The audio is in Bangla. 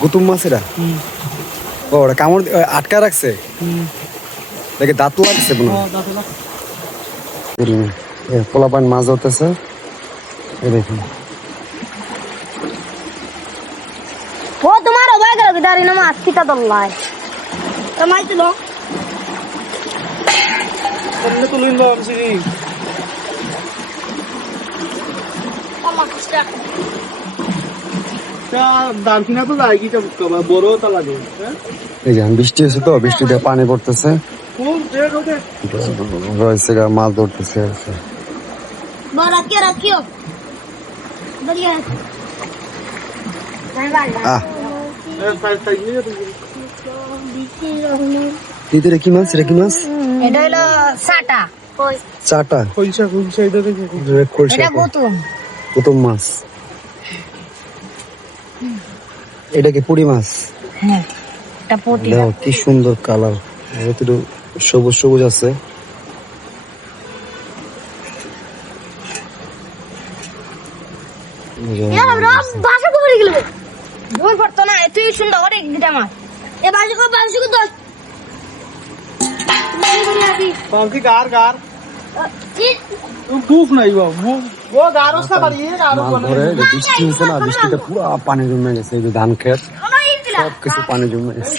গুতুম মাছ এরা? ও ওরা কামড় আটকা রাখছে? দেখে দাঁত লাগছে মনে হয়। পোলাপান মাছ ধরতেছে, দেখুন। ও তোমার অবাই গেল গিদারি না মাছ কিটা দল্লাই তোমাই তো লো করলে তুলুন দাও আমি সিরি দাম কিনা তো যায় কি বড় তা লাগে। এই যে বৃষ্টি হয়েছে তো, বৃষ্টিতে পানি পড়তেছে, রয়েছে মাছ ধরতেছে। রাখিও এটা কি মাছ? এটা কি মাছ? এটা হলো সাটা চাটা, কইসা কইসা এটা দেখে এটা গুতুম গুতুম মাছ। এটা কি পুঁটি মাছ? হ্যাঁ এটা পটি দেখো কি সুন্দর কালার, একটু সবুজ সবুজ আছে। বাসা করে গেল দূর পড়তো না তুই সুন্দর অনেক দিটা মাছ এ বাসা কো দোস্ত পাঁচি গার গার বুক নাই বাবু ও গারসটা বাড়িয়ে গারো বলে বৃষ্টি হয়েছে না, বৃষ্টিতে পুরো পানি জমে গেছে। এই যে ধান ক্ষেত সব কিছু পানি জমে গেছে।